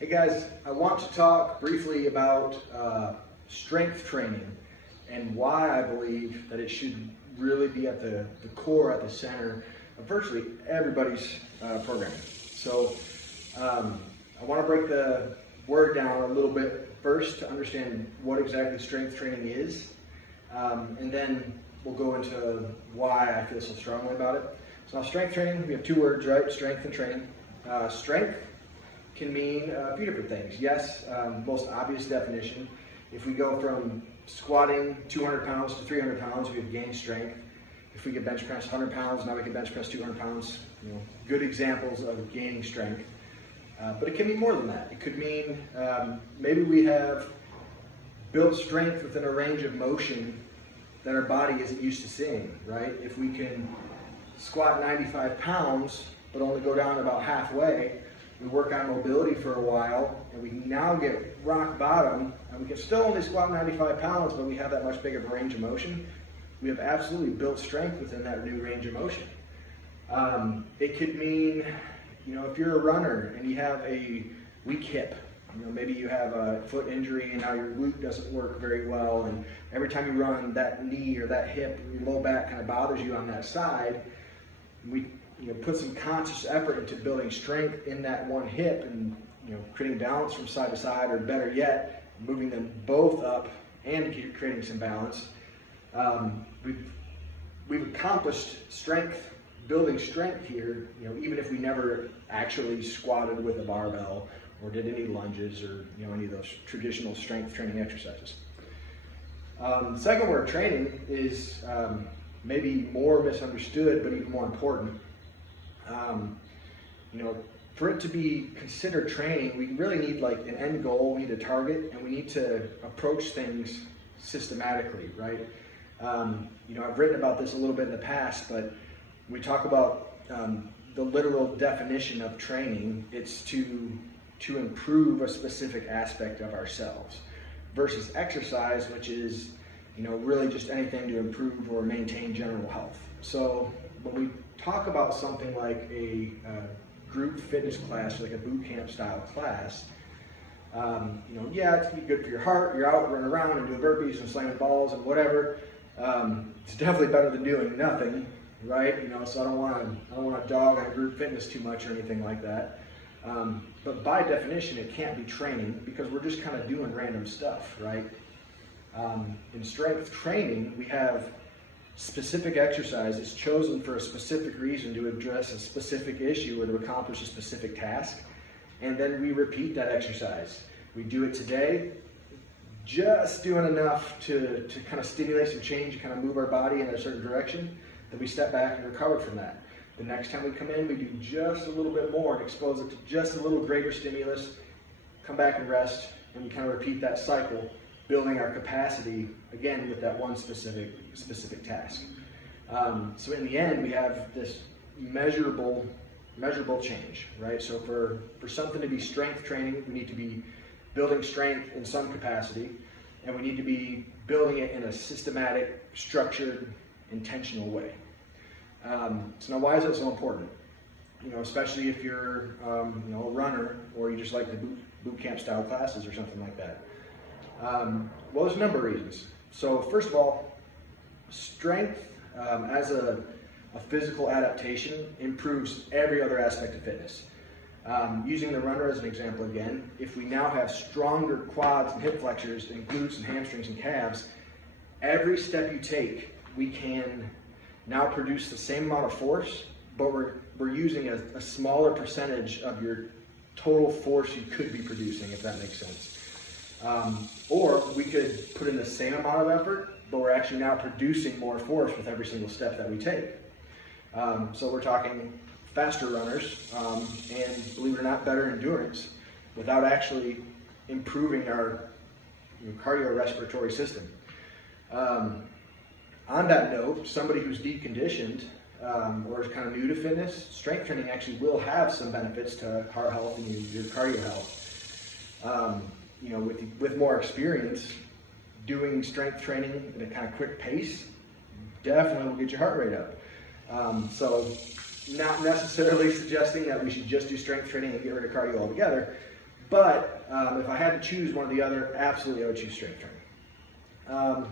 Hey guys, I want to talk briefly about strength training and why I believe that it should really be at the core, at the center of virtually everybody's programming. So I want to break the word down a little bit first to understand what exactly strength training is, and then we'll go into why I feel so strongly about it. So now strength training, we have two words, right? Strength and training. Strength can mean a few different things. Yes, most obvious definition, if we go from squatting 200 pounds to 300 pounds, we have gained strength. If we can bench press 100 pounds, now we can bench press 200 pounds. Good examples of gaining strength. But it can mean more than that. It could mean maybe we have built strength within a range of motion that our body isn't used to seeing, right? If we can squat 95 pounds, but only go down about halfway, we work on mobility for a while, and we can now get rock bottom, and we can still only squat 95 pounds, but we have that much bigger of a range of motion. We have absolutely built strength within that new range of motion. It could mean, if you're a runner and you have a weak hip, maybe you have a foot injury and now your glute doesn't work very well, and every time you run, that knee or that hip, your low back kind of bothers you on that side. We put some conscious effort into building strength in that one hip and creating balance from side to side, or better yet, moving them both up and creating some balance. We've accomplished strength, building strength here, even if we never actually squatted with a barbell or did any lunges or any of those traditional strength training exercises. The second word, training, is maybe more misunderstood, but even more important. For it to be considered training, we really need like an end goal, we need a target, and we need to approach things systematically, right? I've written about this a little bit in the past, but we talk about the literal definition of training. It's to improve a specific aspect of ourselves, versus exercise, which is really just anything to improve or maintain general health. So when we talk about something like a group fitness class, like a boot camp style class, yeah, it's gonna be good for your heart. You're out running around and doing burpees and slamming balls and whatever. It's definitely better than doing nothing, right? So I don't want to dog on group fitness too much or anything like that. But by definition, it can't be training because we're just kind of doing random stuff, right? In strength training, we have specific exercises chosen for a specific reason to address a specific issue or to accomplish a specific task, and then we repeat that exercise. We do it today, just doing enough to kind of stimulate some change, kind of move our body in a certain direction, then we step back and recover from that. The next time we come in, we do just a little bit more and expose it to just a little greater stimulus, come back and rest, and we kind of repeat that cycle, building our capacity again with that one specific task. So in the end, we have this measurable change, right? So for something to be strength training, we need to be building strength in some capacity, and we need to be building it in a systematic, structured, intentional way. So now, why is that so important? Especially if you're a runner, or you just like the boot camp style classes or something like that. Well, there's a number of reasons. So first of all, strength as a physical adaptation improves every other aspect of fitness. Using the runner as an example again, if we now have stronger quads and hip flexors and glutes and hamstrings and calves, every step you take, we can now produce the same amount of force, but we're using a smaller percentage of your total force you could be producing, if that makes sense. Or we could put in the same amount of effort, but we're actually now producing more force with every single step that we take. So we're talking faster runners, and believe it or not, better endurance, without actually improving our cardiorespiratory system. On that note, somebody who's deconditioned or is kind of new to fitness, strength training actually will have some benefits to heart health and your cardio health. With more experience, doing strength training at a kind of quick pace definitely will get your heart rate up. So not necessarily suggesting that we should just do strength training and get rid of cardio altogether, But if I had to choose one or the other, absolutely I would choose strength training.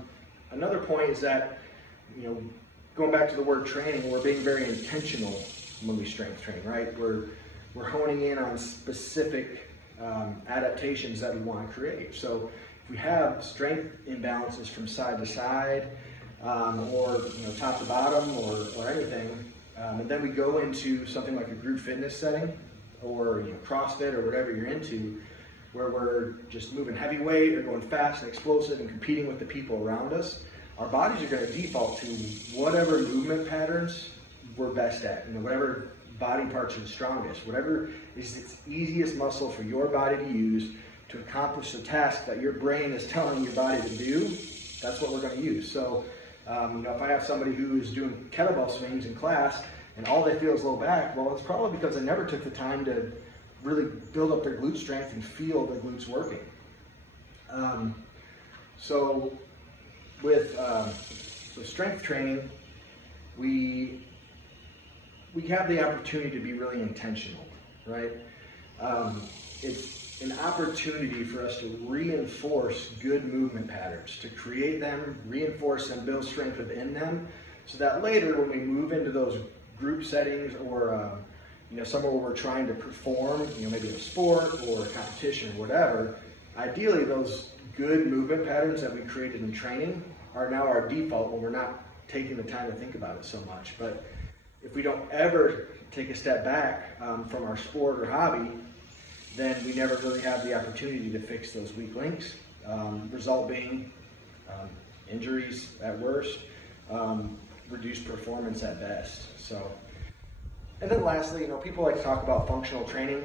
Another point is that, going back to the word training, we're being very intentional when we strength train, right? We're honing in on specific adaptations that we want to create. So if we have strength imbalances from side to side, or top to bottom, or anything, and then we go into something like a group fitness setting, or CrossFit, or whatever you're into, where we're just moving heavy weight or going fast and explosive and competing with the people around us, our bodies are going to default to whatever movement patterns we're best at, whatever body parts are the strongest, whatever is its easiest muscle for your body to use to accomplish the task that your brain is telling your body to do. That's what we're going to use. So if I have somebody who's doing kettlebell swings in class and all they feel is low back, well, it's probably because they never took the time to really build up their glute strength and feel their glutes working. So with strength training, we have the opportunity to be really intentional, right? It's an opportunity for us to reinforce good movement patterns, to create them, reinforce them, build strength within them, so that later when we move into those group settings or somewhere where we're trying to perform, maybe a sport or a competition or whatever, ideally those good movement patterns that we created in training are now our default when we're not taking the time to think about it so much. But if we don't ever take a step back from our sport or hobby, then we never really have the opportunity to fix those weak links. Result being injuries at worst, reduced performance at best. And then lastly, people like to talk about functional training,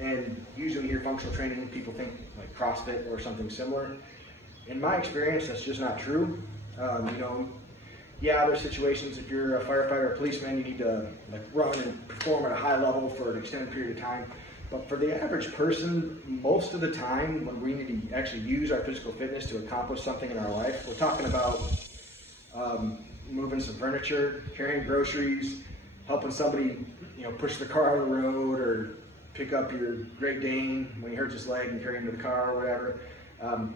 and usually when you hear functional training, people think like CrossFit or something similar. In my experience, that's just not true. Yeah, there's situations if you're a firefighter or policeman, you need to run and perform at a high level for an extended period of time. But for the average person, most of the time when we need to actually use our physical fitness to accomplish something in our life, we're talking about moving some furniture, carrying groceries, helping somebody push the car out of the road, or pick up your Great Dane when he hurts his leg and carry him to the car or whatever.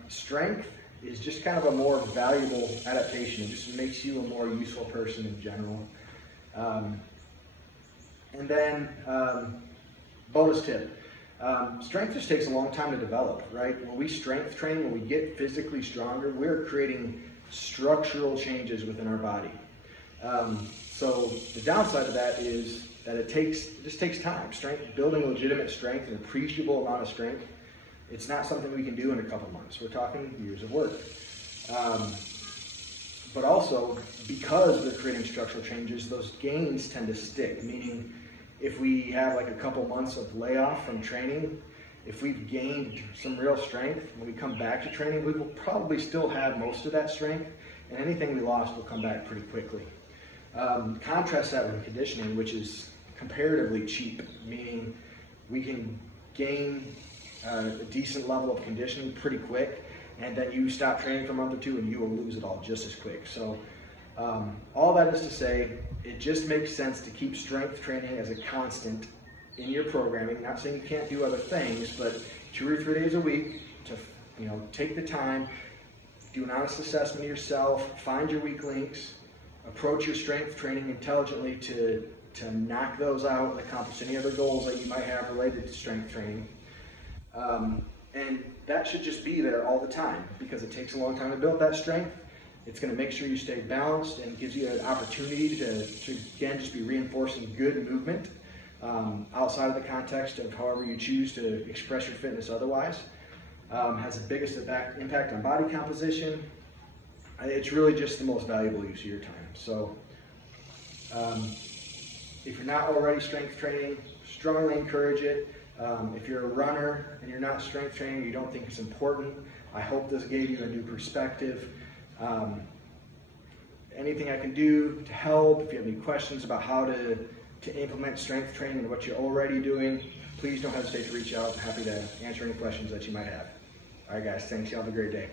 Strength is just kind of a more valuable adaptation. It just makes you a more useful person in general. And then bonus tip, strength just takes a long time to develop, right? When we strength train, when we get physically stronger, we're creating structural changes within our body. So the downside of that is that it just takes time. Building legitimate strength, an appreciable amount of strength, it's not something we can do in a couple months. We're talking years of work. But also, because we're creating structural changes, those gains tend to stick, meaning if we have like a couple months of layoff from training, if we've gained some real strength, when we come back to training, we will probably still have most of that strength, and anything we lost will come back pretty quickly. Contrast that with conditioning, which is comparatively cheap, meaning we can gain a decent level of conditioning pretty quick, and then you stop training for a month or two and you will lose it all just as quick. So all that is to say, it just makes sense to keep strength training as a constant in your programming. Not saying you can't do other things, but 2 or 3 days a week to take the time, do an honest assessment of yourself, find your weak links, approach your strength training intelligently to knock those out and accomplish any other goals that you might have related to strength training. And that should just be there all the time, because it takes a long time to build that strength. It's going to make sure you stay balanced and gives you an opportunity to again, just be reinforcing good movement outside of the context of however you choose to express your fitness otherwise. Has the biggest impact on body composition. It's really just the most valuable use of your time. So if you're not already strength training, strongly encourage it. If you're a runner and you're not strength training, you don't think it's important, I hope this gave you a new perspective. Anything I can do to help, if you have any questions about how to implement strength training and what you're already doing, please don't hesitate to reach out. I'm happy to answer any questions that you might have. All right, guys, thanks. You have a great day.